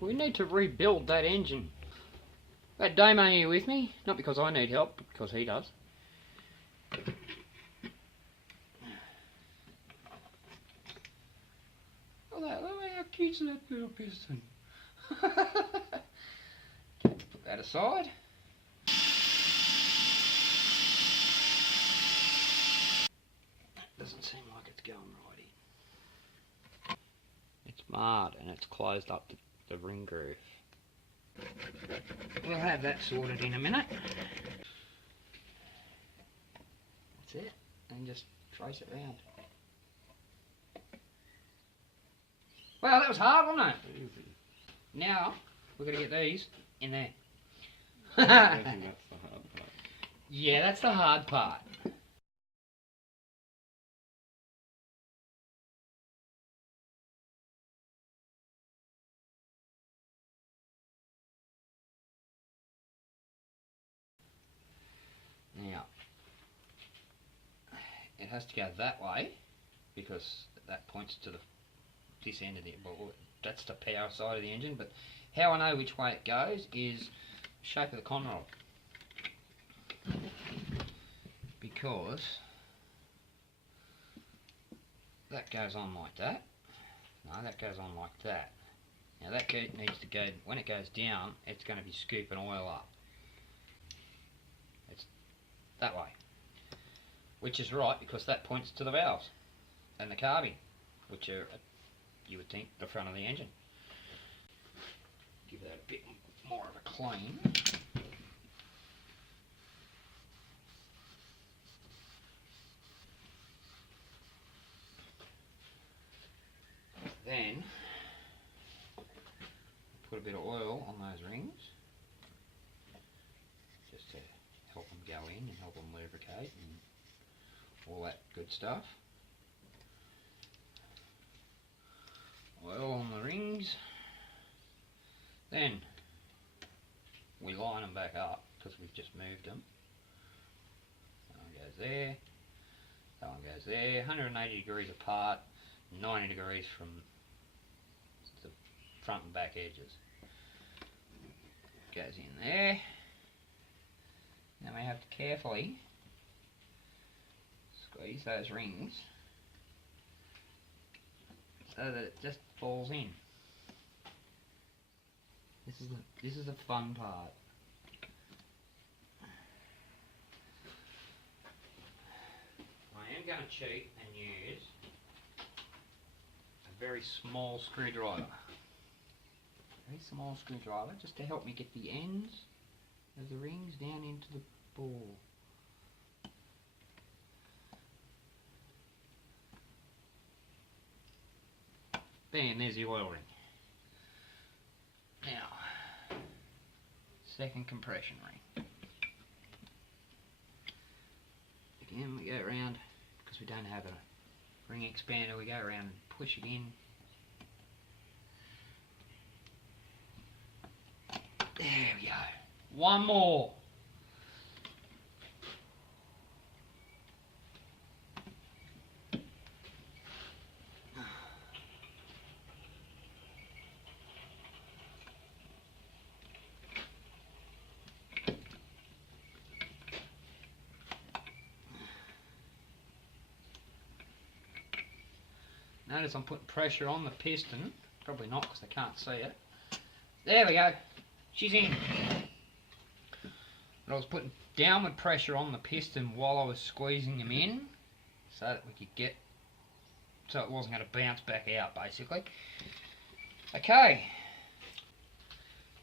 We need to rebuild that engine. Got Damo here with me, not because I need help, but because he does. Look how cute's that little piston. Put that aside. That doesn't seem like it's going righty. It's marred and it's closed up the ring groove. We'll have that sorted in a minute. That's it. And just trace it round. Well, that was hard, wasn't it? Easy. Now, we've got to get these in there. I think that's the hard part. Yeah, that's the hard part. Now, it has to go that way because that points to this end of the, well, that's the power side of the engine, but how I know which way it goes is the shape of the con rod. Because that goes on like that. No, that goes on like that. Now that needs to go, when it goes down, it's going to be scooping oil up. It's that way. Which is right because that points to the valves and the carbine, which are, you would think, the front of the engine. Give that a bit more of a clean. Then put a bit of oil on those rings just to help them go in and help them lubricate and all that good stuff. Oil on the rings. Then we line them back up because we've just moved them. That one goes there, that one goes there, 180 degrees apart, 90 degrees from the front and back edges. Goes in there. Now we have to carefully squeeze those rings so that it just falls in. This is the fun part. I am going to cheat and use a very small screwdriver. Very small screwdriver just to help me get the ends of the rings down into the ball. Bam, there's the oil ring. Now, second compression ring. Again, we go around, because we don't have a ring expander, we go around and push it in. There we go. One more. Notice I'm putting pressure on the piston. Probably not because they can't see it. There we go. She's in. But I was putting downward pressure on the piston while I was squeezing them in so that we could get, so it wasn't going to bounce back out basically. Okay.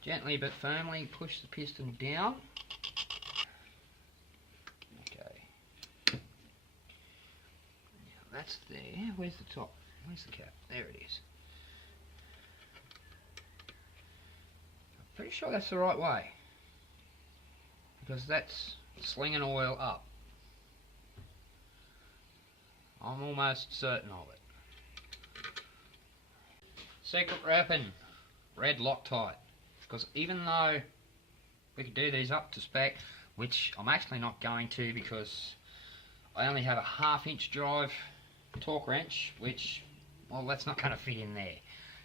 Gently but firmly push the piston down. Okay. Now that's there. Where's the top? Where's the cap? There it is. I'm pretty sure that's the right way, because that's slinging oil up. I'm almost certain of it. Secret weapon, red Loctite, because even though we could do these up to spec, which I'm actually not going to because I only have a 1/2 inch drive torque wrench, which, well, that's not going to fit in there.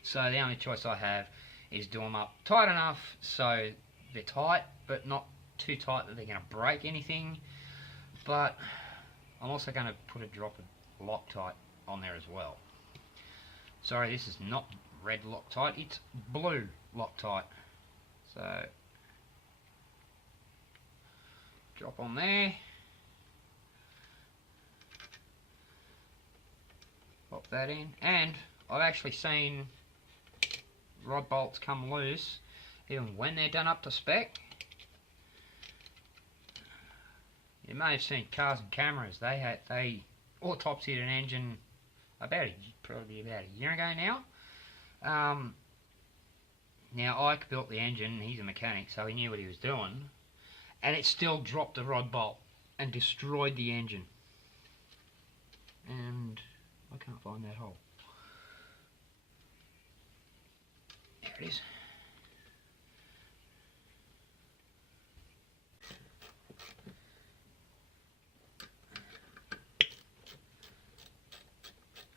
So the only choice I have is do them up tight enough so they're tight, but not too tight that they're going to break anything. But I'm also going to put a drop of Loctite on there as well. Sorry, this is not red Loctite, it's blue Loctite. So, drop on there. Pop that in. And I've actually seen rod bolts come loose even when they're done up to spec. You may have seen Cars and Cameras. They autopsied an engine probably about a year ago now. Now Ike built the engine. He's a mechanic, so he knew what he was doing, and it still dropped a rod bolt and destroyed the engine. And I can't find that hole. There it is.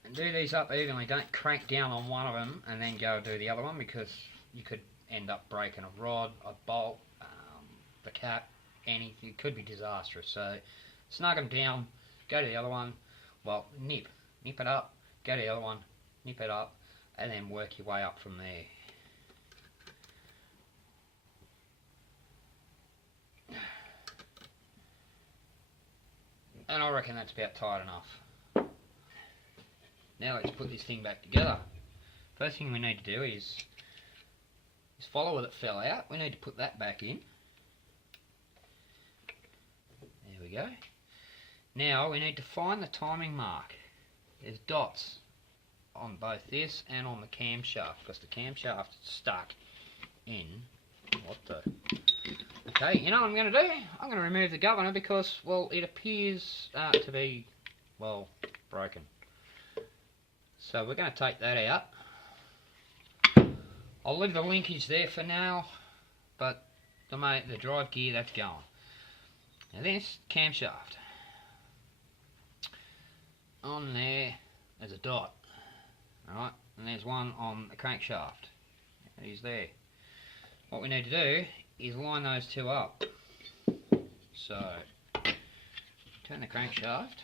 And do these up evenly. Don't crank down on one of them and then go do the other one, because you could end up breaking a rod, a bolt, the cap, anything. It could be disastrous. So snug them down, go to the other one. Well, nip it up, go to the other one, nip it up, and then work your way up from there. And I reckon that's about tight enough. Now let's put this thing back together. First thing we need to do is this follower that fell out, we need to put that back in. There we go. Now we need to find the timing mark. There's dots on both this and on the camshaft, because the camshaft is stuck in. What the? Okay, you know what I'm going to do? I'm going to remove the governor because, well, it appears to be, well, broken. So we're going to take that out. I'll leave the linkage there for now, but the drive gear, that's going. Now this camshaft. On there's a dot. Alright, and there's one on the crankshaft. It is there. What we need to do is line those two up. So, turn the crankshaft.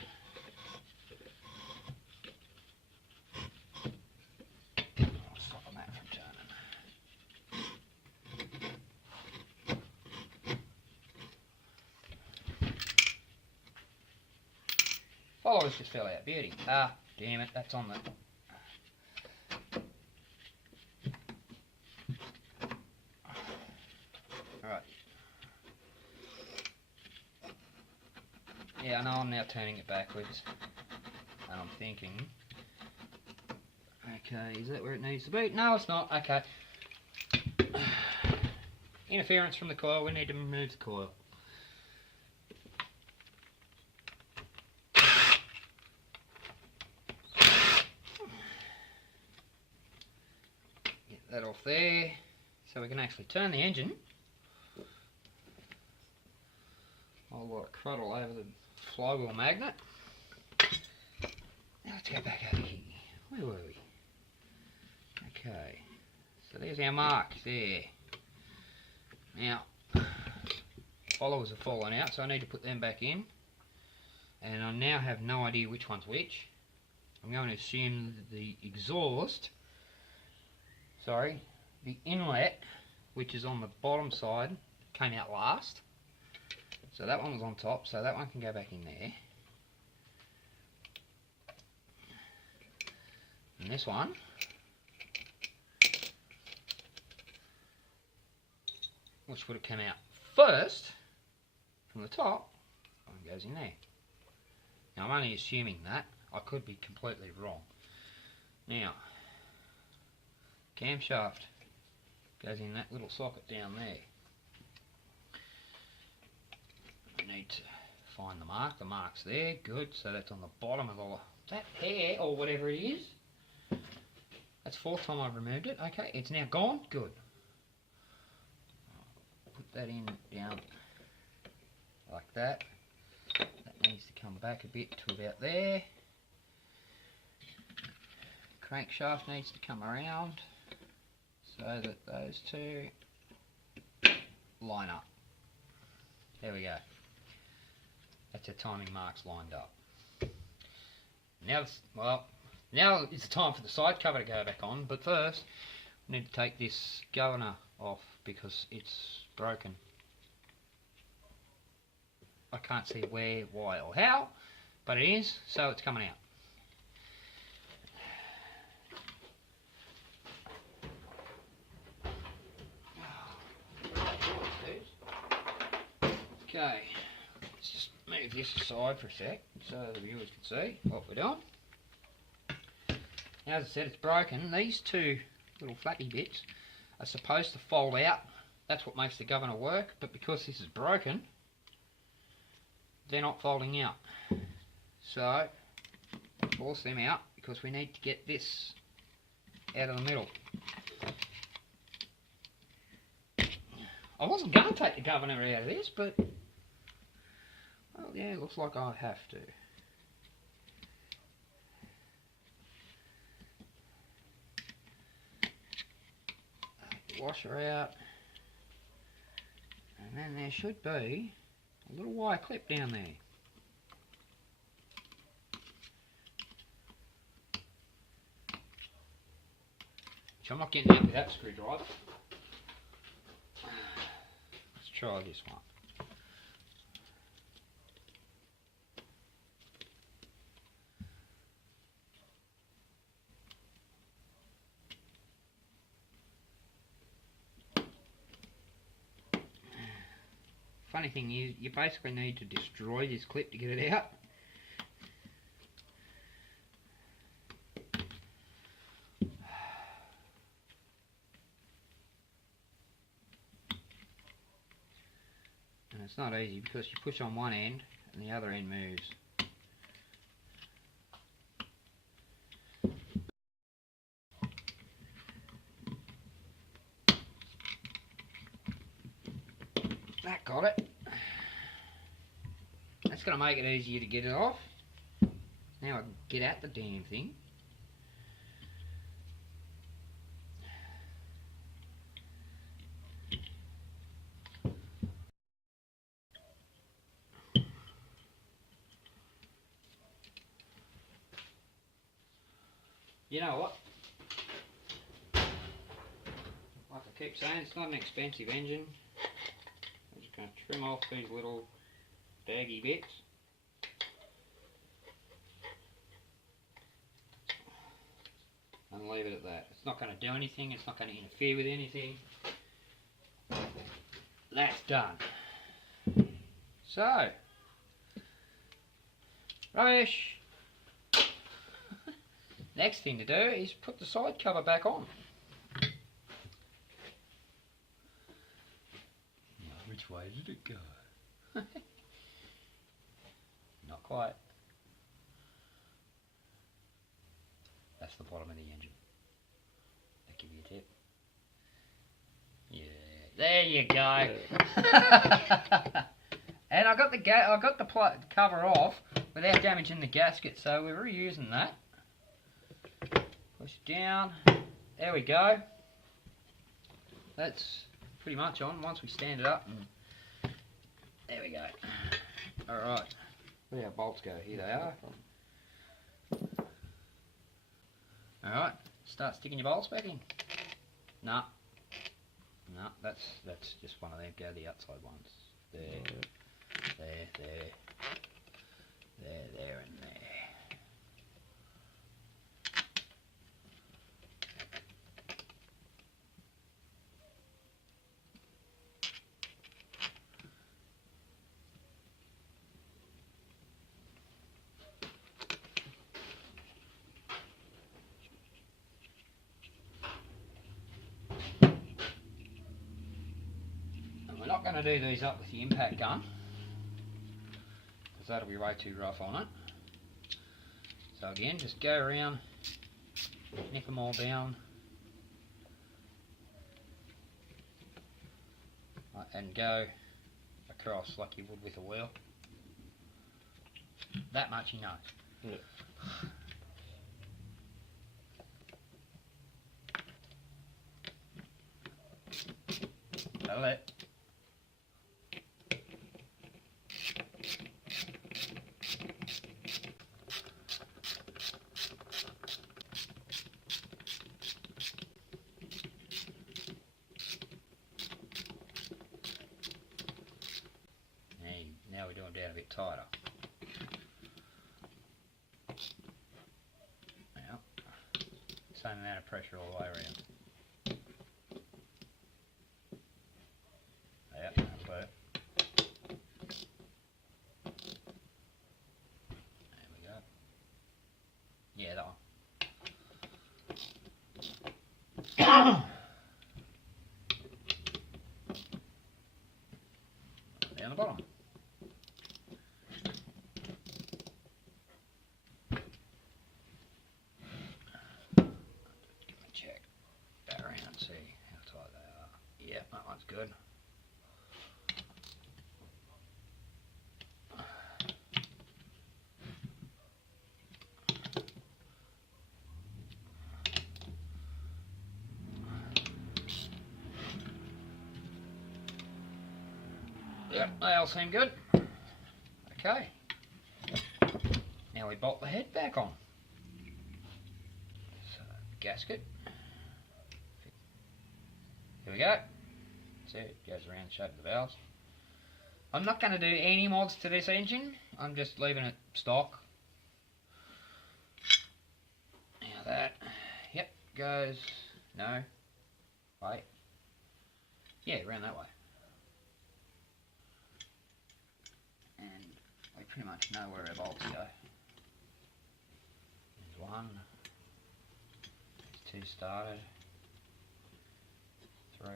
I'll stop that from turning. Followers just fell out. Beauty. Ah, damn it, that's on the... Alright. Yeah, I know I'm now turning it backwards. And I'm thinking... Okay, is that where it needs to be? No, it's not. Okay. Interference from the coil. We need to remove the coil. Get that off there. So we can actually turn the engine. I'll let it cruddle over the flywheel magnet. Now let's go back over here. Where were we? Okay, so there's our mark there. Now, followers have fallen out, so I need to put them back in. And I now have no idea which one's which. I'm going to assume that the inlet, which is on the bottom side, came out last. So that one was on top, so that one can go back in there. And this one, which would have come out first from the top, one goes in there. Now I'm only assuming that. I could be completely wrong. Now, camshaft goes in that little socket down there. I need to find the mark. The mark's there. Good. So that's on the bottom of that hair or whatever it is. That's the fourth time I've removed it. Okay, it's now gone. Good. Put that in down like that. That needs to come back a bit to about there. Crankshaft needs to come around. so that those two line up. There we go. That's your timing marks lined up. Now, now is the time for the side cover to go back on, but first we need to take this governor off because it's broken. I can't see where, why or how, but it is, so it's coming out. Okay, let's just move this aside for a sec so the viewers can see what we're doing. Now, as I said, it's broken. These two little flappy bits are supposed to fold out. That's what makes the governor work, but because this is broken, they're not folding out. So, force them out because we need to get this out of the middle. I wasn't going to take the governor out of this, but well, yeah, it looks like I have to. Wash her out, and then there should be a little wire clip down there. Which I'm not getting out with that screwdriver. Let's try this one. Funny thing is, you basically need to destroy this clip to get it out. And it's not easy because you push on one end and the other end moves. That got it. That's going to make it easier to get it off. Now I can get at the damn thing. You know what? Like I keep saying, it's not an expensive engine. I'm just going to trim off these little daggy bits. And leave it at that. It's not going to do anything, it's not going to interfere with anything. That's done. So, rubbish. Next thing to do is put the side cover back on. Which way did it go? Not quite. That's the bottom of the engine. That give you a tip. Yeah, there you go. And I got the cover off without damaging the gasket, so we're reusing that. Push it down. There we go. That's pretty much on once we stand it up. And there we go. Alright. Where do our bolts go? Here they are. Alright. Start sticking your bolts back in. No. No, that's just one of them. Go the outside ones. There. There, and there. We're not going to do these up with the impact gun because that'll be way too rough on it. So again, just go around, nip them all down, and go across like you would with a wheel. That much you know. Yeah. That'll it. Now we're doing down a bit tighter. Now, same amount of pressure all the way around. Yeah, that'll work. There we go. Yeah, that one. Down the bottom. Check that around and see how tight they are. Yeah, that one's good. Yep, they all seem good. Okay. Now we bolt the head back on. So, gasket. Here we go. That's it. Goes around the shape of the valves. I'm not going to do any mods to this engine. I'm just leaving it stock. Now that. Yep, goes. No. Wait. Yeah, around that way. And we pretty much know where our bolts go. There's one. There's two started. 3,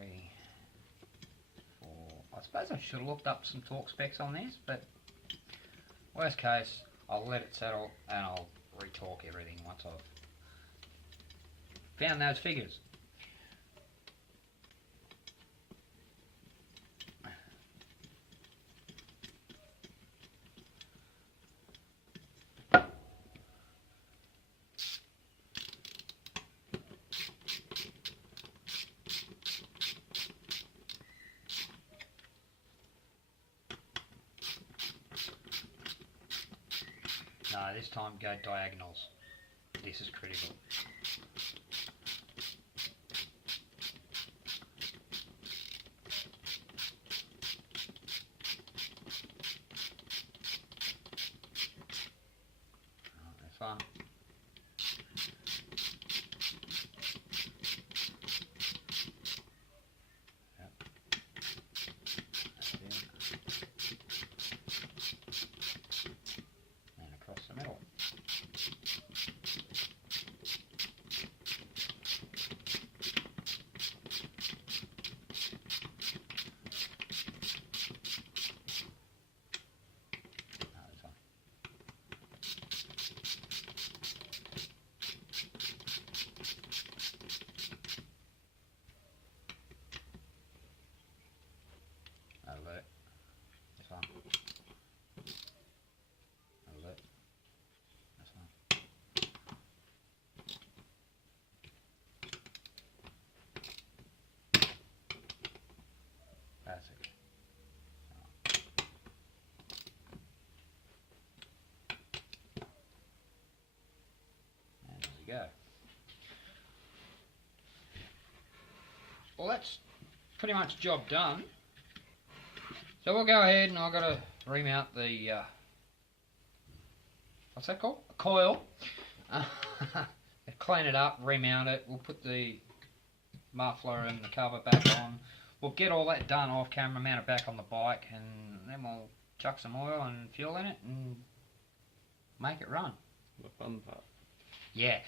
4. I suppose I should have looked up some torque specs on this, but worst case, I'll let it settle and I'll re-torque everything once I've found those figures. No, this time go diagonals. This is critical. That's fun. Yep. That's it. And across the middle. That'll it. That's fine. That'll it. That's fine. That's it. And there we go. Well, that's pretty much job done. So we'll go ahead and I've got to remount the, what's that called? A coil. Clean it up, remount it. We'll put the muffler and the cover back on. We'll get all that done off camera, mount it back on the bike, and then we'll chuck some oil and fuel in it and make it run. The fun part. Yeah.